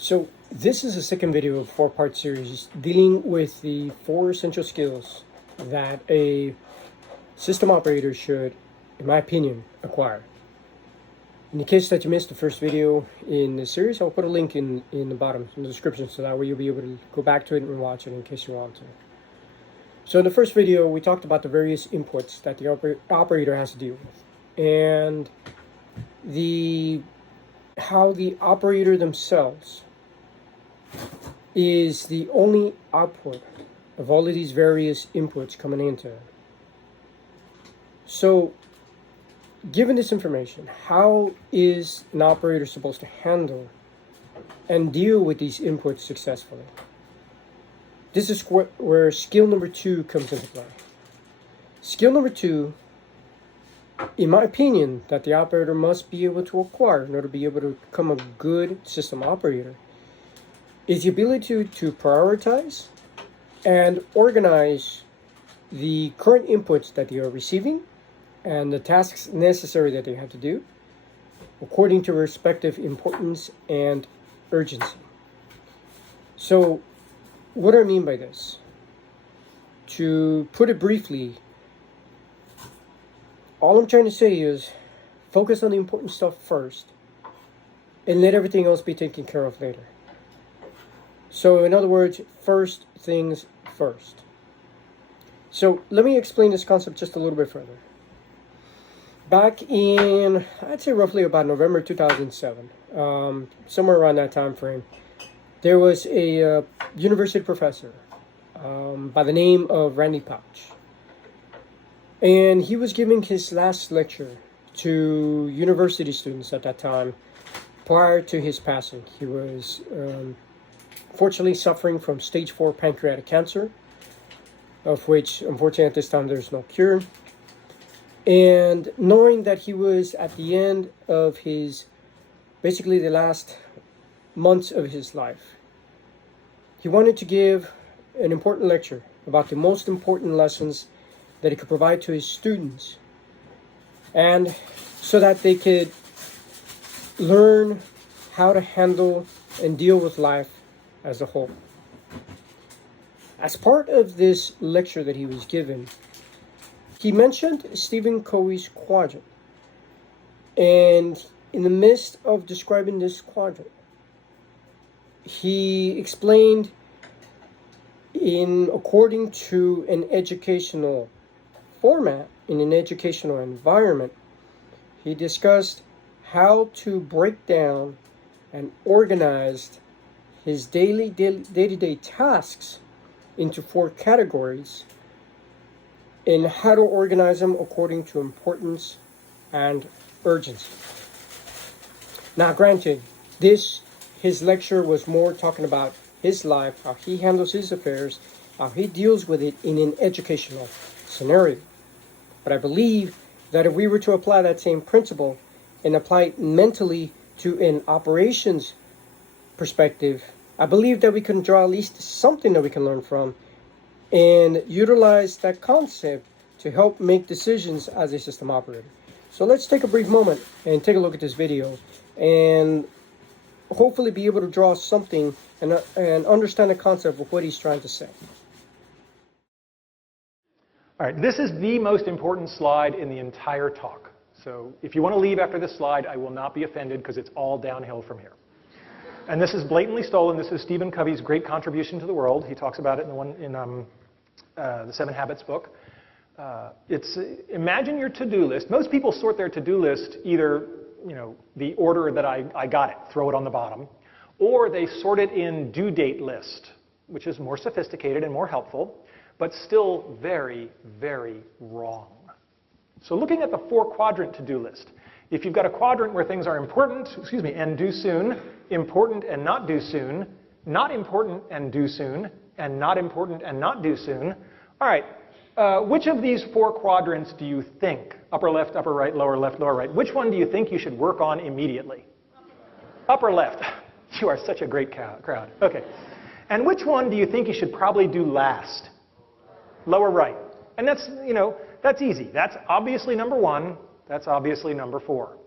So this is the second video of a four-part series dealing with the four essential skills that a system operator should, in my opinion, acquire. In the case that you missed the first video in the series, I'll put a link in the bottom, in the description, so that way you'll be able to go back to it and watch it in case you want to. So in the first video, we talked about the various inputs that the operator has to deal with, and how the operator themselves is the only output of all of these various inputs coming into it. So, given this information, how is an operator supposed to handle and deal with these inputs successfully? This is where skill number 2 comes into play. Skill number 2, in my opinion, that the operator must be able to acquire in order to be able to become a good system operator, is the ability to prioritize and organize the current inputs that they are receiving and the tasks necessary that they have to do according to respective importance and urgency. So, what do I mean by this? To put it briefly, all I'm trying to say is focus on the important stuff first and let everything else be taken care of later. So in other words, first things first. So let me explain this concept just a little bit further. Back in, I'd say roughly about November 2007, somewhere around that time frame, there was a university professor by the name of Pausch. And he was giving his last lecture to university students at that time prior to his passing. He was fortunately suffering from stage 4 pancreatic cancer, of which unfortunately at this time there's no cure. And knowing that he was at the end of basically the last months of his life, he wanted to give an important lecture about the most important lessons that he could provide to his students, and so that they could learn how to handle and deal with life as a whole. As part of this lecture that he was given, he mentioned Stephen Covey's quadrant. And in the midst of describing this quadrant, he explained according to an educational format, in an educational environment, he discussed how to break down and organize his day-to-day tasks into 4 categories, and how to organize them according to importance and urgency. Now, granted, his lecture was more talking about his life, how he handles his affairs, how he deals with it in an educational scenario. But I believe that if we were to apply that same principle and apply it mentally to an operations perspective, I believe that we can draw at least something that we can learn from and utilize that concept to help make decisions as a system operator. So let's take a brief moment and take a look at this video and hopefully be able to draw something and understand the concept of what he's trying to say. All right, this is the most important slide in the entire talk. So if you want to leave after this slide, I will not be offended because it's all downhill from here. And this is blatantly stolen. This is Stephen Covey's great contribution to the world. He talks about it in the 7 Habits book. Imagine your to-do list. Most people sort their to-do list either, the order that I got it, throw it on the bottom, or they sort it in due date list, which is more sophisticated and more helpful, but still very, very wrong. So looking at the 4-quadrant to-do list, if you've got a quadrant where things are important, and due soon, important and not due soon, not important and due soon, and not important and not due soon, all right, which of these 4 quadrants do you think, upper left, upper right, lower left, lower right, which one do you think you should work on immediately? Upper left. You are such a great crowd. Okay. And which one do you think you should probably do last? Lower right. And that's, that's easy. That's obviously number 1. That's obviously number 4.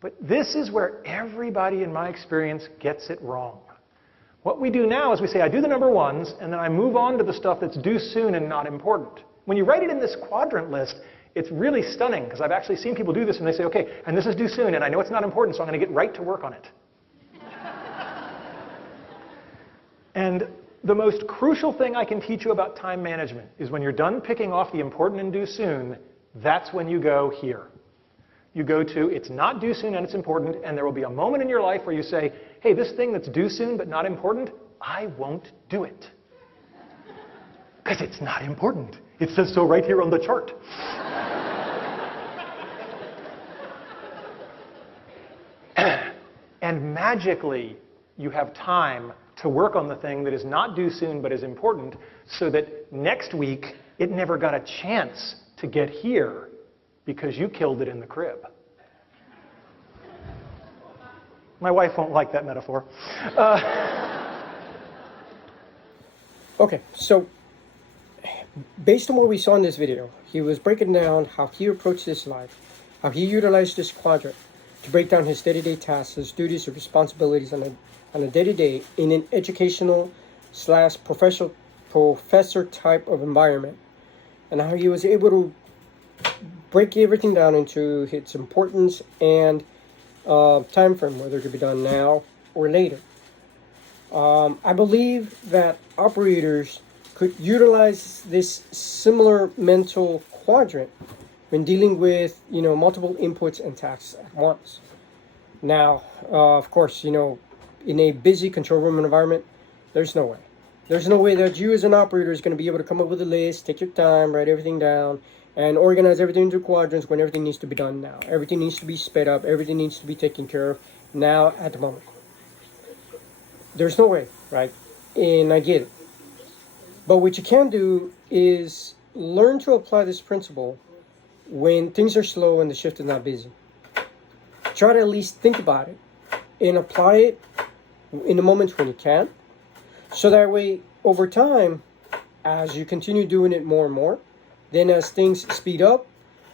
But this is where everybody in my experience gets it wrong. What we do now is we say, I do the number ones, and then I move on to the stuff that's due soon and not important. When you write it in this quadrant list, it's really stunning, because I've actually seen people do this, and they say, OK, and this is due soon, and I know it's not important, so I'm going to get right to work on it. And the most crucial thing I can teach you about time management is when you're done picking off the important and due soon, that's when you go here. You go to, it's not due soon and it's important, and there will be a moment in your life where you say, hey, this thing that's due soon but not important, I won't do it. Because it's not important. It says so right here on the chart. And magically, you have time to work on the thing that is not due soon but is important, so that next week it never got a chance to get here because you killed it in the crib. My wife won't like that metaphor. Okay, so based on what we saw in this video, he was breaking down how he approached his life, how he utilized this quadrant to break down his day-to-day tasks, his duties, and responsibilities on a day-to-day in an educational / professor type of environment, and how he was able to break everything down into its importance and time frame, whether it could be done now or later. I believe that operators could utilize this similar mental quadrant when dealing with, multiple inputs and tasks at once. Now, of course, in a busy control room environment, there's no way. There's no way that you as an operator is going to be able to come up with a list, take your time, write everything down, and organize everything into quadrants when everything needs to be done now. Everything needs to be sped up. Everything needs to be taken care of now at the moment. There's no way, right? And I get it. But what you can do is learn to apply this principle when things are slow and the shift is not busy. Try to at least think about it and apply it in the moments when you can. So that way, over time, as you continue doing it more and more, then as things speed up,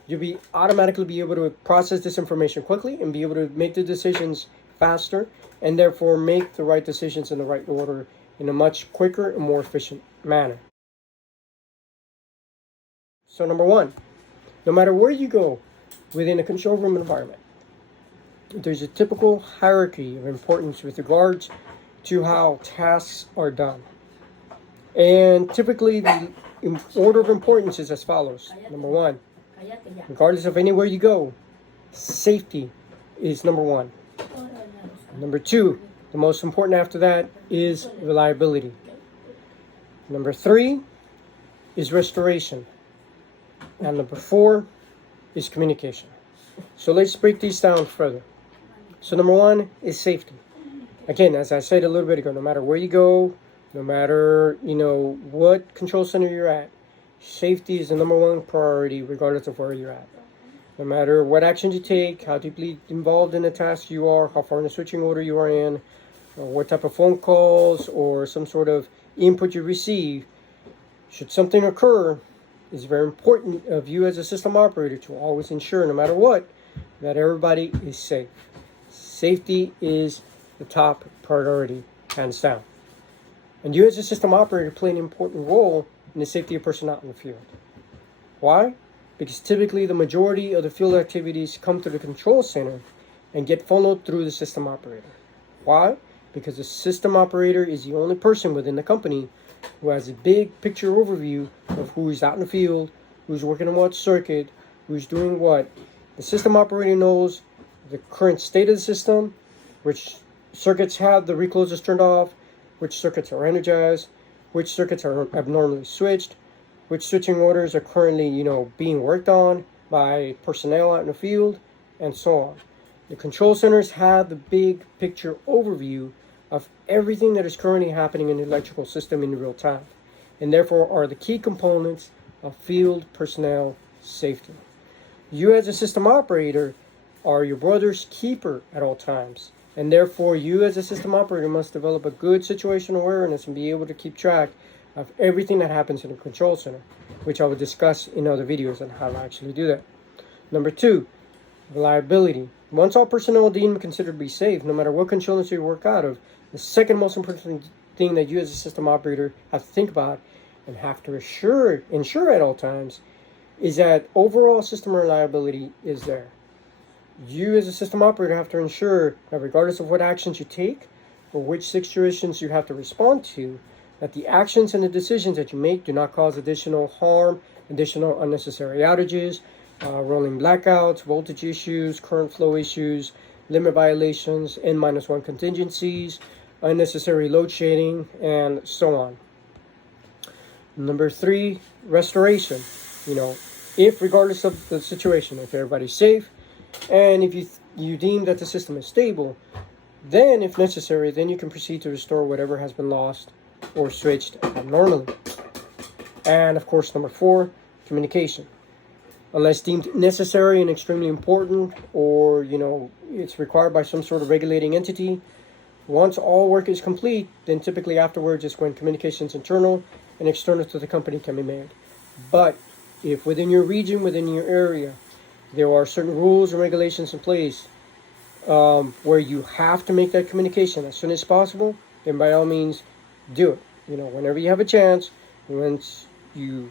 you'll automatically be able to process this information quickly and be able to make the decisions faster, and therefore make the right decisions in the right order in a much quicker and more efficient manner. So number one, no matter where you go within a control room environment, there's a typical hierarchy of importance with regards to how tasks are done. And typically the order of importance is as follows. Number one, regardless of anywhere you go, safety is number one. Number two, the most important after that is reliability. Number three is restoration. And number four is communication. So let's break these down further. So number one is safety. Again, as I said a little bit ago, no matter where you go, no matter, what control center you're at, safety is the number one priority regardless of where you're at. No matter what actions you take, how deeply involved in the task you are, how far in the switching order you are in, or what type of phone calls or some sort of input you receive, should something occur, it's very important of you as a system operator to always ensure, no matter what, that everybody is safe. Safety is the top priority, hands down. And you as a system operator play an important role in the safety of personnel in the field. Why? Because typically the majority of the field activities come to the control center and get funneled through the system operator. Why? Because the system operator is the only person within the company who has a big picture overview of who's out in the field, who's working on what circuit, who's doing what. The system operator knows the current state of the system, which circuits have the reclosers turned off, which circuits are energized, which circuits are abnormally switched, which switching orders are currently, being worked on by personnel out in the field, and so on. The control centers have the big picture overview of everything that is currently happening in the electrical system in real time, and therefore are the key components of field personnel safety. You as a system operator are your brother's keeper at all times, and therefore you as a system operator must develop a good situational awareness and be able to keep track of everything that happens in the control center, which I will discuss in other videos on how to actually do that. Number two, reliability. Once all personnel are deemed considered to be safe, no matter what controls you work out of, the second most important thing that you as a system operator have to think about and have to ensure at all times is that overall system reliability is there. You as a system operator have to ensure that regardless of what actions you take or which situations you have to respond to, that the actions and the decisions that you make do not cause additional harm, additional unnecessary outages, rolling blackouts, voltage issues, current flow issues, limit violations, N-1 contingencies, unnecessary load shedding, and so on. Number 3, restoration. If regardless of the situation, if everybody's safe, and if you deem that the system is stable, then if necessary, then you can proceed to restore whatever has been lost or switched abnormally. And of course, number 4, communication. Unless deemed necessary and extremely important, or it's required by some sort of regulating entity, once all work is complete, then typically afterwards is when communications internal and external to the company can be made. But if within your region, within your area, there are certain rules and regulations in place where you have to make that communication as soon as possible, then by all means do it. Whenever you have a chance, once you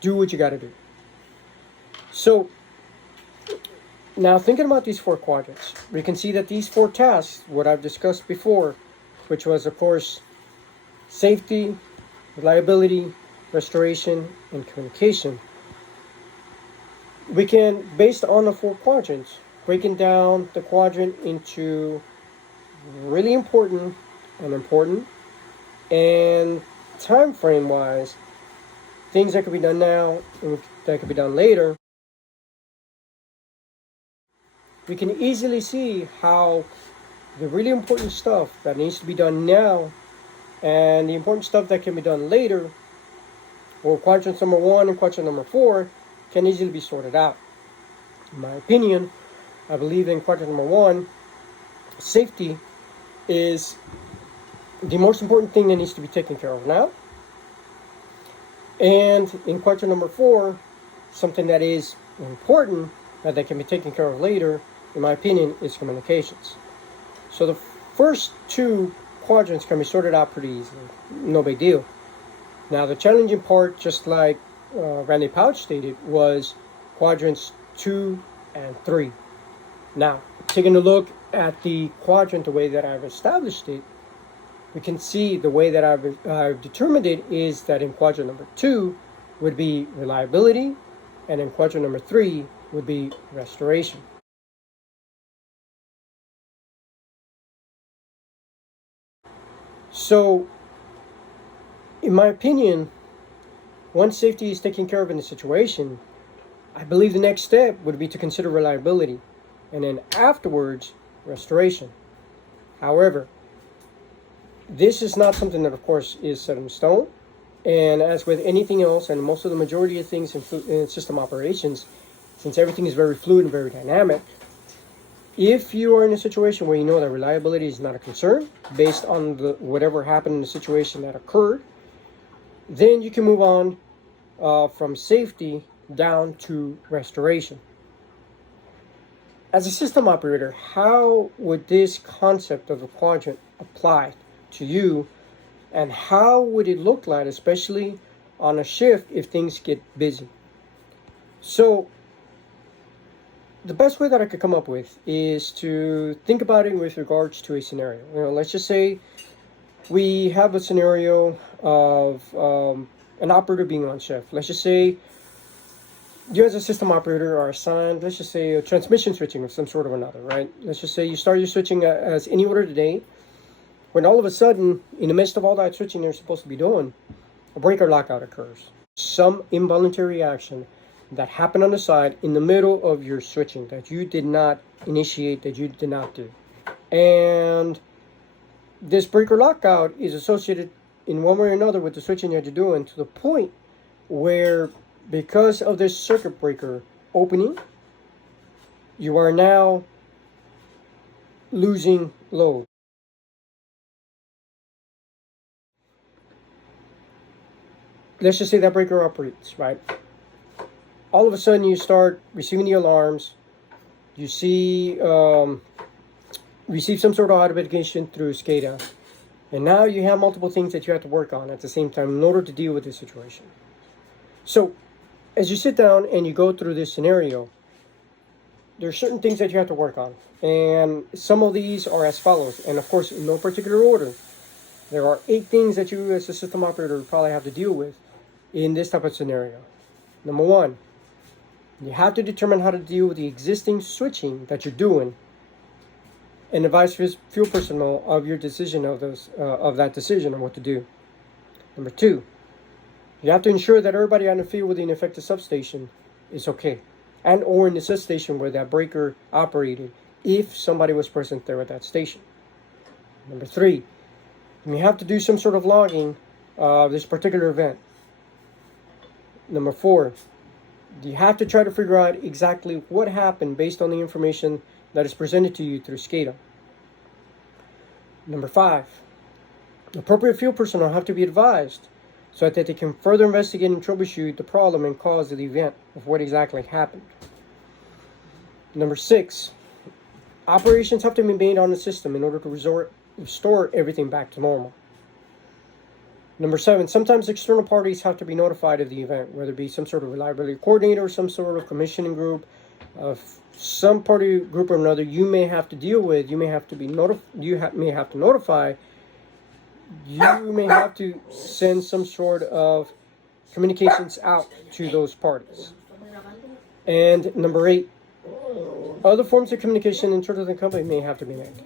do what you got to do. So now thinking about these 4 quadrants, we can see that these 4 tasks, what I've discussed before, which was of course safety, reliability, restoration, and communication, we can, based on the 4 quadrants, breaking down the quadrant into really important and time frame wise, things that could be done now and that could be done later. We can easily see how the really important stuff that needs to be done now and the important stuff that can be done later, or quadrant number 1 and quadrant number 4, can easily be sorted out. In my opinion, I believe in quadrant number 1, safety is the most important thing that needs to be taken care of now. And in quadrant number 4, something that is important that can be taken care of later, in my opinion, is communications. So the first 2 quadrants can be sorted out pretty easily. No big deal. Now the challenging part, just like Randy Pausch stated, was quadrants 2 and 3. Now, taking a look at the quadrant, the way that I've established it, we can see the way that I've determined it is that in quadrant number 2 would be reliability, and in quadrant number 3 would be restoration. So, in my opinion, once safety is taken care of in the situation, I believe the next step would be to consider reliability, and then afterwards, restoration. However, this is not something that, of course, is set in stone. And as with anything else, and most of the majority of things in system operations, since everything is very fluid and very dynamic, if you are in a situation where you know that reliability is not a concern, based on whatever happened in the situation that occurred, then you can move on from safety down to restoration. As a system operator, how would this concept of a quadrant apply to you, and how would it look like, especially on a shift if things get busy? So the best way that I could come up with is to think about it with regards to a scenario. Let's just say we have a scenario of an operator being on shift. Let's just say you as a system operator are assigned, let's just say, a transmission switching of some sort of another, right? Let's just say you start your switching as any order today, when all of a sudden, in the midst of all that switching they're supposed to be doing, a breaker lockout occurs. Some involuntary action that happened on the side in the middle of your switching that you did not initiate, that you did not do. And this breaker lockout is associated in one way or another with the switching that you're doing, to the point where, because of this circuit breaker opening, you are now losing load. Let's just say that breaker operates, right? All of a sudden you start receiving the alarms You see, receive some sort of automation through SCADA, and now you have multiple things that you have to work on at the same time in order to deal with this situation. So, as you sit down and you go through this scenario, there are certain things that you have to work on, and some of these are as follows, and of course, in no particular order. There are 8 things that you as a system operator probably have to deal with in this type of scenario. Number 1, you have to determine how to deal with the existing switching that you're doing and advise field personnel of your decision of that decision on what to do. Number 2, you have to ensure that everybody on the field with the affected substation is okay, and or in the substation where that breaker operated if somebody was present there at that station. Number 3, you have to do some sort of logging of this particular event. Number 4, you have to try to figure out exactly what happened based on the information that is presented to you through SCADA. Number 5, appropriate field personnel have to be advised so that they can further investigate and troubleshoot the problem and cause of the event of what exactly happened. Number 6, operations have to be made on the system in order to restore everything back to normal. Number 7, sometimes external parties have to be notified of the event, whether it be some sort of reliability coordinator or some sort of commissioning group, some party group or another you may have to deal with. You may have to be may have to notify. You may have to send some sort of communications out to those parties. And number 8, other forms of communication in terms of the company may have to be made.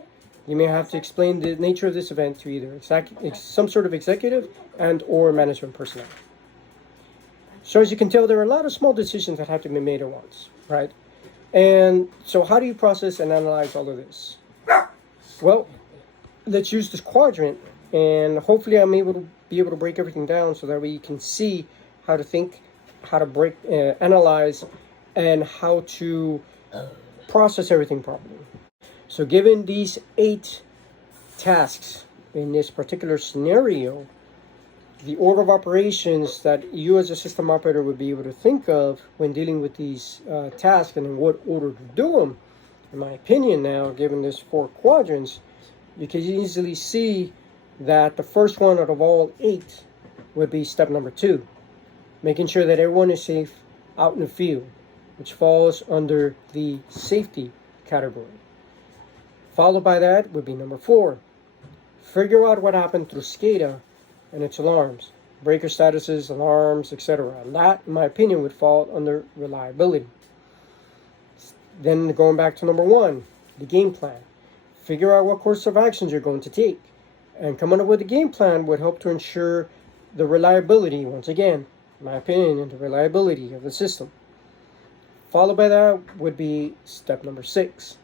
You may have to explain the nature of this event to either some sort of executive and or management personnel. So as you can tell, there are a lot of small decisions that have to be made at once, right? And so how do you process and analyze all of this? Well, let's use this quadrant, and hopefully I'm able to break everything down so that we can see how to think, how to analyze, and how to process everything properly. So given these 8 tasks in this particular scenario, the order of operations that you as a system operator would be able to think of when dealing with these tasks and in what order to do them, in my opinion now, given this 4 quadrants, you can easily see that the first one out of all 8 would be step number 2, making sure that everyone is safe out in the field, which falls under the safety category. Followed by that would be number 4, figure out what happened through SCADA and its alarms, breaker statuses, alarms, etc. And that, in my opinion, would fall under reliability. Then going back to number 1, the game plan. Figure out what course of actions you're going to take. And coming up with a game plan would help to ensure the reliability, once again, in my opinion, and the reliability of the system. Followed by that would be step number 6,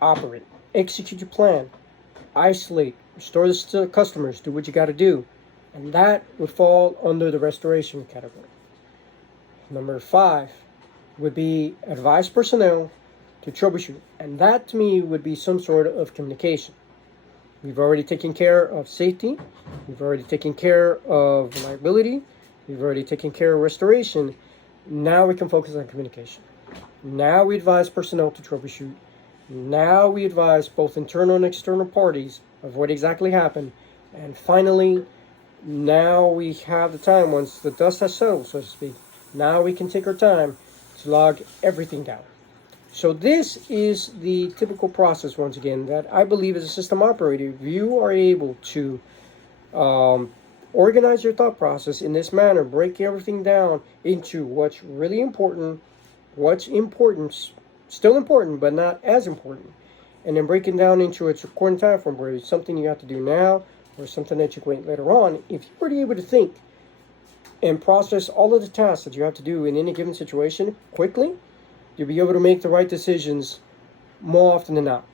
operate. Execute your plan, isolate, restore this to customers, do what you got to do, and that would fall under the restoration category. Number 5 would be advise personnel to troubleshoot, and that to me would be some sort of communication. We've already taken care of safety, we've already taken care of reliability, we've already taken care of restoration. Now we can focus on communication. Now we advise personnel to troubleshoot. Now we advise both internal and external parties of what exactly happened. And finally, now we have the time, once the dust has settled, so to speak, now we can take our time to log everything down. So this is the typical process, once again, that I believe as a system operator, you are able to organize your thought process in this manner, break everything down into what's really important, what's important, still important, but not as important. And then break it down into its according time frame, where it's something you have to do now or something that you can wait later on. If you're already able to think and process all of the tasks that you have to do in any given situation quickly, you'll be able to make the right decisions more often than not.